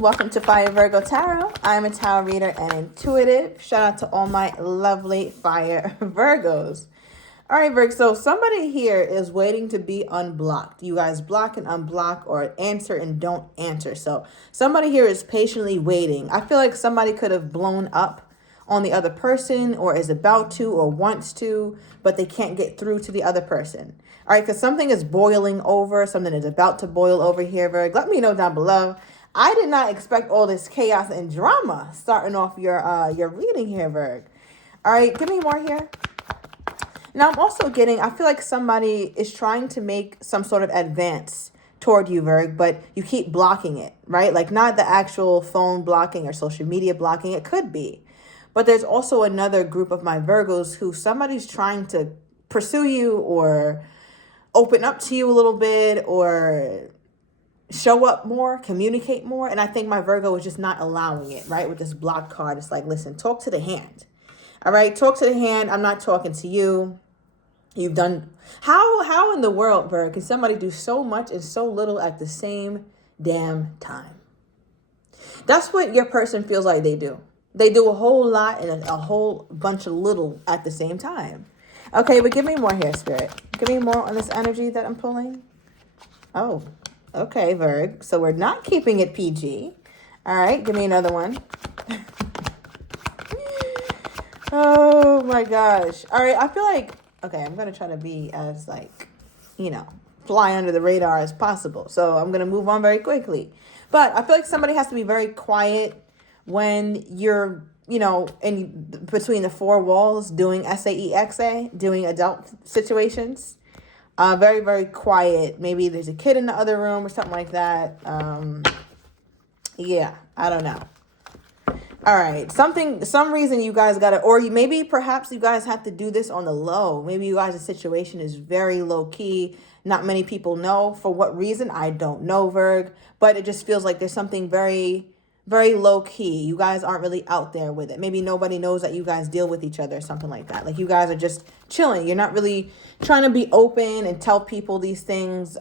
Welcome to Fire Virgo Tarot. I'm a tarot reader and intuitive. Shout out to all my lovely Fire Virgos. All right, Virgo, so somebody here is waiting to be unblocked. You guys block and unblock or answer and don't answer. So somebody here is patiently waiting. I feel like somebody could have blown up on the other person or is about to or wants to, but they can't get through to the other person. All right, because something is boiling over. Something is about to boil over here, Virgo. Let me know down below. I did not expect all this chaos and drama starting off your reading here, Virg. All right, give me more here. Now, I'm also getting, I feel like somebody is trying to make some sort of advance toward you, Virg, but you keep blocking it, right? Like not the actual phone blocking or social media blocking. It could be. But there's also another group of my Virgos who somebody's trying to pursue you or open up to you a little bit or show up more, communicate more. And I think my Virgo is just not allowing it, right? With this block card, it's like, listen, talk to the hand. All right, talk to the hand. I'm not talking to you. You've done, how in the world, Virgo, can somebody do so much and so little at the same damn time? That's what your person feels like they do. They do a whole lot and a whole bunch of little at the same time. Okay, but give me more here, Spirit. Give me more on this energy that I'm pulling. Oh, okay, Virg. So we're not keeping it PG. All right, give me another one. Oh my gosh. All right, I feel like, okay, I'm going to try to be as like, fly under the radar as possible. So I'm going to move on very quickly. But I feel like somebody has to be very quiet when you're, in between the four walls doing SAEXA, doing adult situations. Very, very quiet. Maybe there's a kid in the other room or something like that. Yeah, I don't know. All right, some reason you guys got to, or maybe perhaps you guys have to do this on the low. Maybe you guys' situation is very low key. Not many people know. For what reason? I don't know, Virg. But it just feels like there's something very, very low key. You guys aren't really out there with it. Maybe nobody knows that you guys deal with each other or something like that. Like you guys are just chilling. You're not really trying to be open and tell people these things.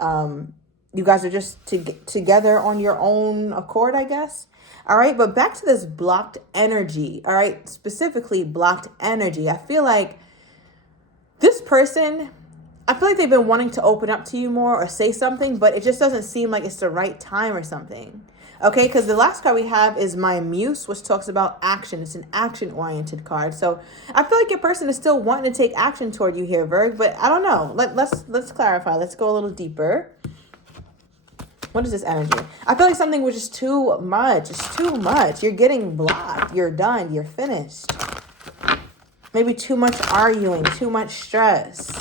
You guys are just together on your own accord, I guess. All right, but back to this blocked energy. All right, specifically blocked energy. I feel like this person, I feel like they've been wanting to open up to you more or say something, but it just doesn't seem like it's the right time or something. Okay, because the last card we have is my muse, which talks about action. It's an action-oriented card. So I feel like your person is still wanting to take action toward you here, Virg, but I don't know. Let's clarify. Let's go a little deeper. What is this energy? I feel like something was just too much. It's too much. You're getting blocked. You're done. You're finished. Maybe too much arguing, too much stress.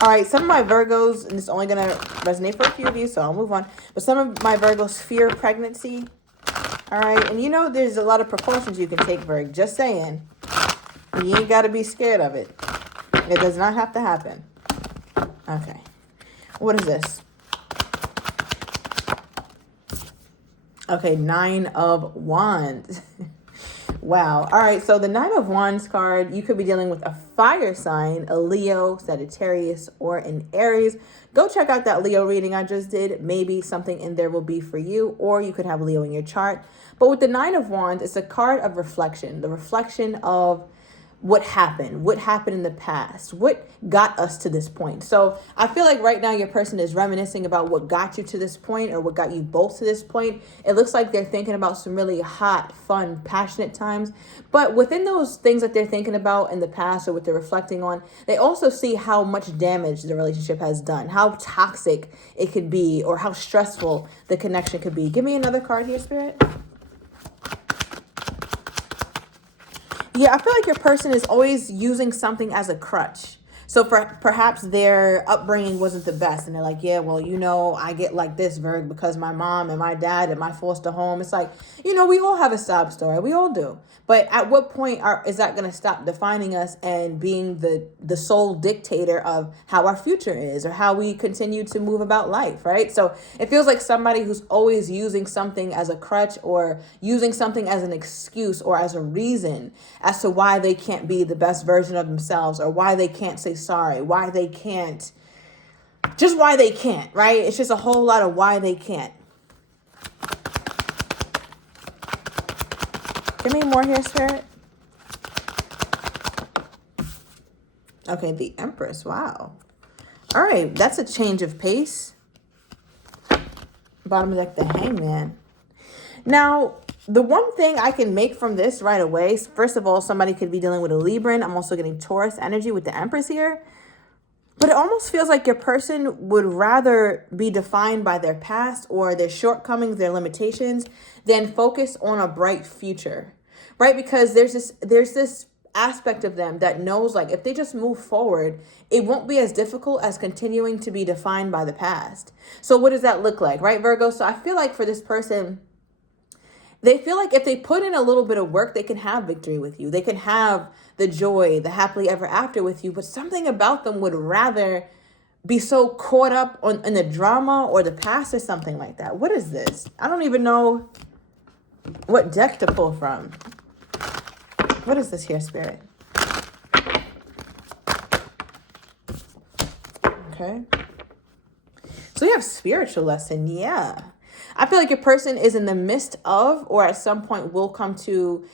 All right, some of my Virgos, and it's only going to resonate for a few of you, so I'll move on. But some of my Virgos fear pregnancy. All right, and there's a lot of precautions you can take, Virg. Just saying. You ain't got to be scared of it. It does not have to happen. Okay. What is this? Okay, 9 of Wands. Wow. All right, so the 9 of Wands card, you could be dealing with a fire sign, a Leo, Sagittarius, or an Aries. Go check out that Leo reading I just did. Maybe something in there will be for you, or you could have Leo in your chart. But with the 9 of Wands, it's a card of reflection, the reflection of what happened in the past, what got us to this point. So I feel like right now your person is reminiscing about what got you to this point or what got you both to this point. It looks like they're thinking about some really hot, fun, passionate times. But within those things that they're thinking about in the past or what they're reflecting on, they also see how much damage the relationship has done, how toxic it could be, or how stressful the connection could be. Give me another card here, Spirit. Yeah, I feel like your person is always using something as a crutch. So perhaps their upbringing wasn't the best. And they're like, yeah, well, I get like this, Virg, because my mom and my dad and my foster home. It's like, we all have a sob story. We all do. But at what point is that going to stop defining us and being the sole dictator of how our future is or how we continue to move about life, right? So it feels like somebody who's always using something as a crutch or using something as an excuse or as a reason as to why they can't be the best version of themselves or why they can't say sorry, why they can't, right? It's just a whole lot of why they can't. Give me more here, Spirit. Okay, the Empress. Wow. All right, that's a change of pace. Bottom of the deck, the Hangman. Now, the one thing I can make from this right away, first of all, somebody could be dealing with a Libran. I'm also getting Taurus energy with the Empress here. But it almost feels like your person would rather be defined by their past or their shortcomings, their limitations, than focus on a bright future, right? Because there's this aspect of them that knows, like, if they just move forward, it won't be as difficult as continuing to be defined by the past. So what does that look like, right, Virgo? So I feel like for this person, they feel like if they put in a little bit of work, they can have victory with you. They can have the joy, the happily ever after with you. But something about them would rather be so caught up in the drama or the past or something like that. What is this? I don't even know what deck to pull from. What is this here, Spirit? Okay. So you have spiritual lesson. Yeah. I feel like your person is in the midst of, or at some point will come to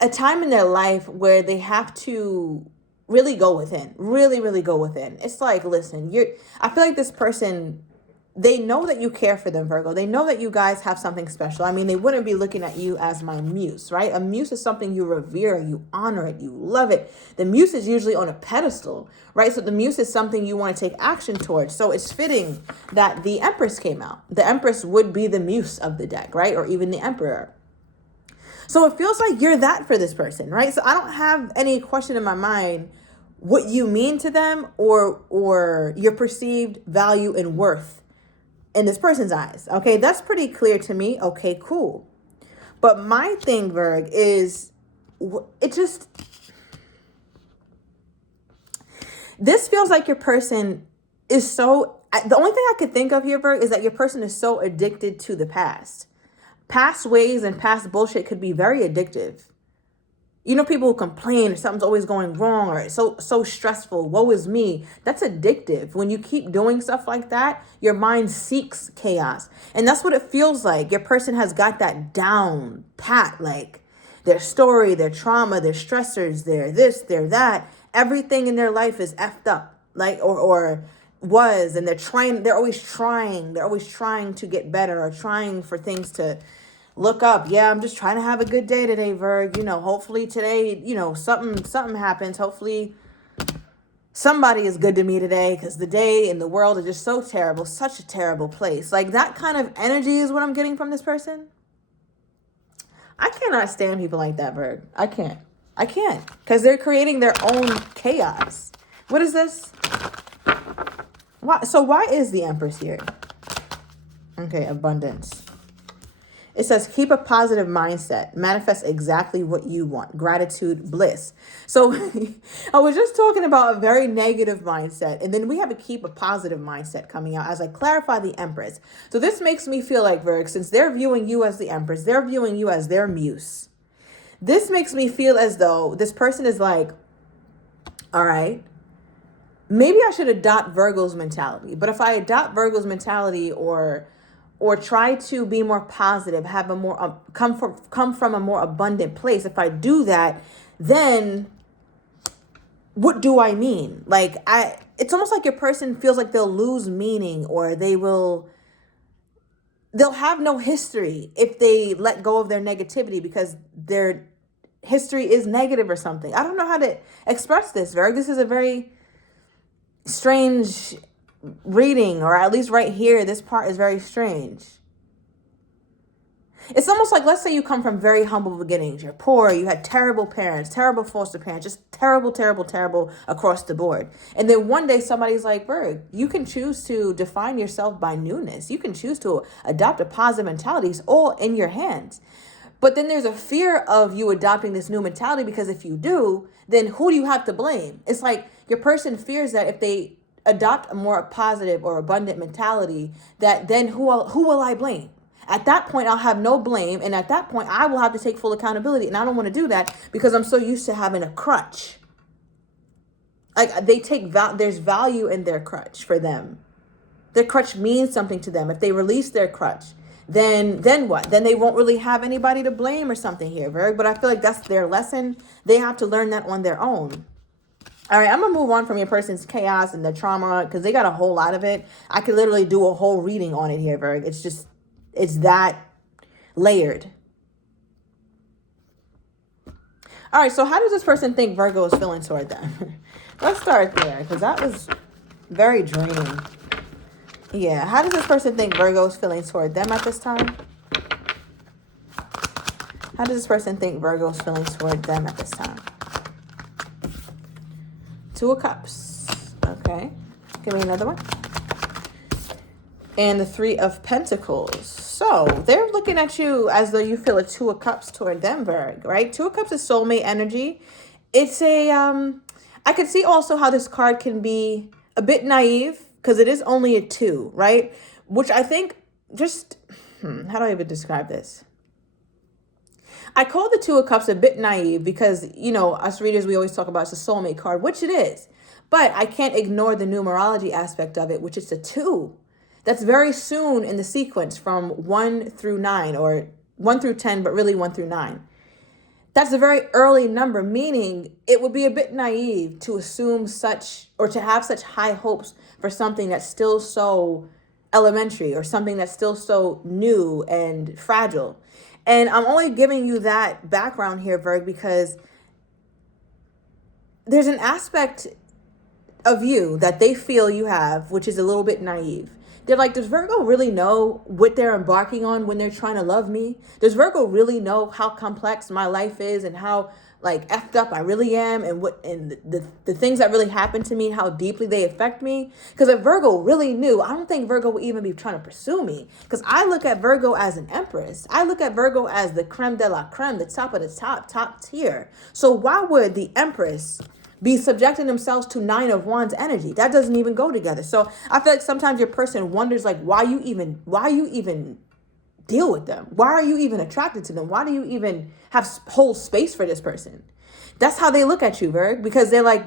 a time in their life where they have to really go within, really go within. It's like, listen, I feel like this person, they know that you care for them, Virgo. They know that you guys have something special. I mean, they wouldn't be looking at you as my muse, right? A muse is something you revere, you honor it, you love it. The muse is usually on a pedestal, right? So the muse is something you want to take action towards. So it's fitting that the Empress came out. The Empress would be the muse of the deck, right? Or even the Emperor. So it feels like you're that for this person, right? So I don't have any question in my mind what you mean to them or your perceived value and worth in this person's eyes. Okay, that's pretty clear to me. Okay, cool. But my thing, Virg, is this feels like your person is so, the only thing I could think of here, Virg, is that your person is so addicted to the past. Past ways and past bullshit could be very addictive. You know, people who complain something's always going wrong or it's so stressful. Woe is me. That's addictive. When you keep doing stuff like that, your mind seeks chaos. And that's what it feels like. Your person has got that down pat, like their story, their trauma, their stressors, their this, their that. Everything in their life is effed up, like, or was, and they're always trying to get better or trying for things to look up. Yeah, I'm just trying to have a good day today, Virg. You know, hopefully today, you know, something happens. Hopefully somebody is good to me today, because the day in the world is just so terrible, such a terrible place. Like, that kind of energy is what I'm getting from this person. I cannot stand people like that, Virg. I can't. Because they're creating their own chaos. What is this? Why is the Empress here? Okay, abundance. It says, keep a positive mindset. Manifest exactly what you want. Gratitude, bliss. So I was just talking about a very negative mindset. And then we have to keep a positive mindset coming out as I clarify the Empress. So this makes me feel like, Virg, since they're viewing you as the Empress, they're viewing you as their muse. This makes me feel as though this person is like, all right, maybe I should adopt Virgo's mentality. But if I adopt Virgo's mentality or try to be more positive, have a more come from a more abundant place, if I do that, then what do I mean? Like, it's almost like your person feels like they'll lose meaning, or they'll have no history if they let go of their negativity, because their history is negative or something. I don't know how to express this, Virg. This is a very strange reading, or at least right here, this part is very strange. It's almost like, let's say you come from very humble beginnings. You're poor, you had terrible parents, terrible foster parents, just terrible across the board. And then one day somebody's like, Virg, you can choose to define yourself by newness. You can choose to adopt a positive mentality. It's all in your hands. But then there's a fear of you adopting this new mentality, because if you do, then who do you have to blame? It's like your person fears that if they adopt a more positive or abundant mentality, that then who will I blame? At that point, I'll have no blame. And at that point, I will have to take full accountability. And I don't want to do that because I'm so used to having a crutch. Like, they there's value in their crutch for them. Their crutch means something to them. If they release their crutch, then what? Then they won't really have anybody to blame or something here, Virgo. But I feel like that's their lesson. They have to learn that on their own. All right, I'm going to move on from your person's chaos and their trauma because they got a whole lot of it. I could literally do a whole reading on it here, Virgo. It's that layered. All right, so how does this person think Virgo is feeling toward them? Let's start there because that was very draining. Yeah, how does this person think Virgo is feeling toward them at this time? How does this person think Virgo is feeling toward them at this time? Two of Cups. Okay. Give me another one. And the Three of Pentacles. So they're looking at you as though you feel a Two of Cups toward them, Virgo, right? Two of Cups is soulmate energy. It's I could see also how this card can be a bit naive because it is only a 2, right? Which I think just, how do I even describe this? I call the Two of Cups a bit naive because, you know, us readers, we always talk about it's a soulmate card, which it is. But I can't ignore the numerology aspect of it, which is a 2. That's very soon in the sequence from 1 through 9 or 1 through 10, but really 1 through 9. That's a very early number, meaning it would be a bit naive to assume such or to have such high hopes for something that's still so elementary or something that's still so new and fragile. And I'm only giving you that background here, Virg, because there's an aspect of you that they feel you have, which is a little bit naive. They're like, does Virgo really know what they're embarking on when they're trying to love me? Does Virgo really know how complex my life is and how like effed up I really am and the things that really happen to me, how deeply they affect me? Because if Virgo really knew, I don't think Virgo would even be trying to pursue me. Because I look at Virgo as an empress. I look at Virgo as the creme de la creme, the top of the top tier. So why would the empress be subjecting themselves to 9 of Wands energy? That doesn't even go together. So I feel like sometimes your person wonders like, why you even deal with them? Why are you even attracted to them? Why do you even have whole space for this person? That's how they look at you, Virg, because they're like,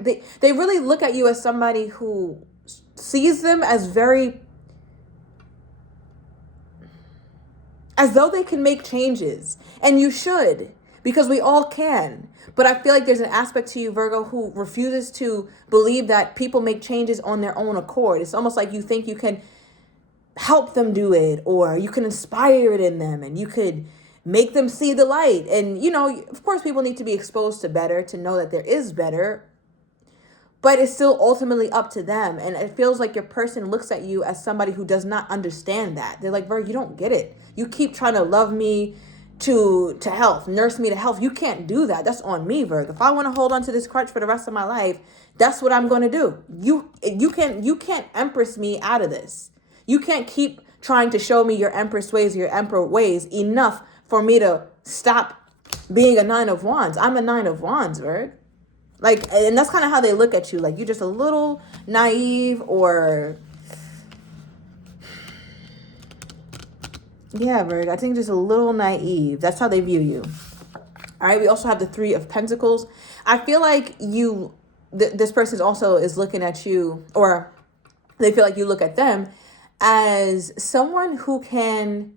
they really look at you as somebody who sees them as as though they can make changes. And you should, because we all can. But I feel like there's an aspect to you, Virgo, who refuses to believe that people make changes on their own accord. It's almost like you think you can help them do it, or you can inspire it in them, and you could make them see the light. And, you know, of course, people need to be exposed to better to know that there is better. But it's still ultimately up to them. And it feels like your person looks at you as somebody who does not understand that. They're like, Virgo, you don't get it. You keep trying to love me to health, nurse me to health. You can't do that. That's on me, Virgo. If I want to hold on to this crutch for the rest of my life, that's what I'm going to do. You can't empress me out of this. You can't keep trying to show me your empress ways, your emperor ways enough for me to stop being a 9 of Wands. I'm a 9 of Wands, Virgo. Like, and that's kind of how they look at you. Like, you're just a little naive or... Yeah, Virgo, I think just a little naive. That's how they view you. All right, we also have the Three of Pentacles. I feel like this person also is looking at you, or they feel like you look at them as someone who can,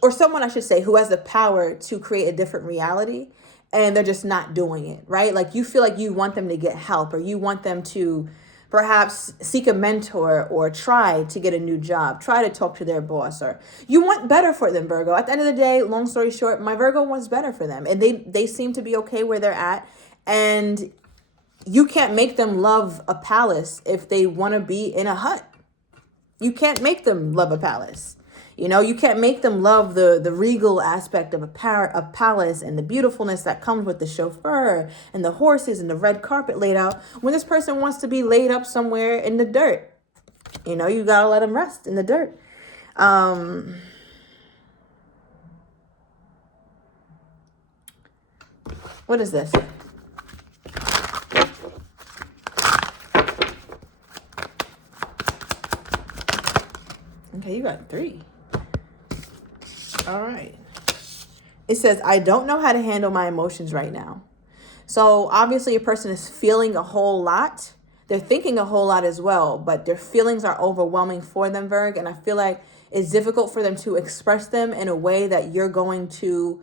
or someone I should say, who has the power to create a different reality, and they're just not doing it, right? Like you feel like you want them to get help, or you want them to perhaps seek a mentor or try to get a new job, try to talk to their boss, or you want better for them, Virgo. At the end of the day, long story short, my Virgo wants better for them, and they seem to be okay where they're at. And you can't make them love a palace if they want to be in a hut. You can't make them love a palace. You know, you can't make them love the regal aspect of a palace and the beautifulness that comes with the chauffeur and the horses and the red carpet laid out when this person wants to be laid up somewhere in the dirt. You know, you got to let them rest in the dirt. What is this? Okay, you got 3. All right. It says, I don't know how to handle my emotions right now. So obviously a person is feeling a whole lot. They're thinking a whole lot as well, but their feelings are overwhelming for them, Virg. And I feel like it's difficult for them to express them in a way that you're going to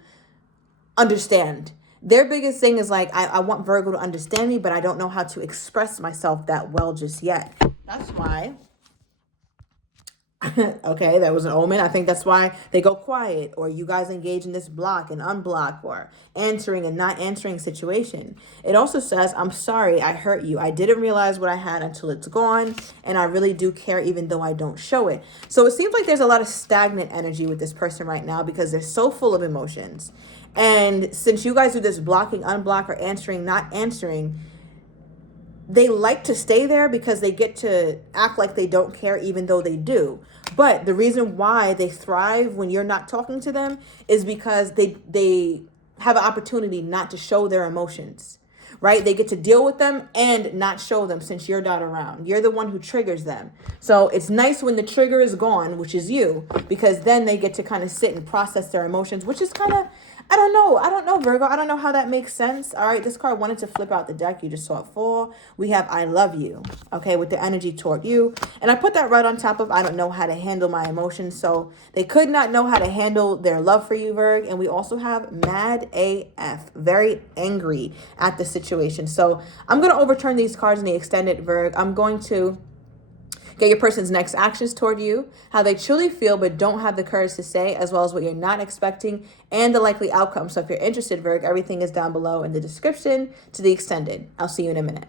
understand. Their biggest thing is like, I want Virgo to understand me, but I don't know how to express myself that well just yet. That's why. Okay, that was an omen. I think that's why they go quiet, or you guys engage in this block and unblock, or answering and not answering situation. It also says, I'm sorry I hurt you. I didn't realize what I had until it's gone, and I really do care even though I don't show it. So it seems like there's a lot of stagnant energy with this person right now because they're so full of emotions. And since you guys do this blocking, unblock, or answering, not answering, they like to stay there because they get to act like they don't care even though they do. But the reason why they thrive when you're not talking to them is because they have an opportunity not to show their emotions, right? They get to deal with them and not show them since you're not around. You're the one who triggers them. So it's nice when the trigger is gone, which is you, because then they get to kind of sit and process their emotions, which is kind of, I don't know, Virgo. I don't know how that makes sense. All right, this card wanted to flip out the deck. You just saw it fall. We have I love you, okay, with the energy toward you. And I put that right on top of I don't know how to handle my emotions. So they could not know how to handle their love for you, Virg. And we also have mad AF, very angry at the situation. So I'm going to overturn these cards in the extended, Virg. I'm going to get your person's next actions toward you, how they truly feel but don't have the courage to say, as well as what you're not expecting and the likely outcome. So if you're interested, Virg, everything is down below in the description to the extended. I'll see you in a minute.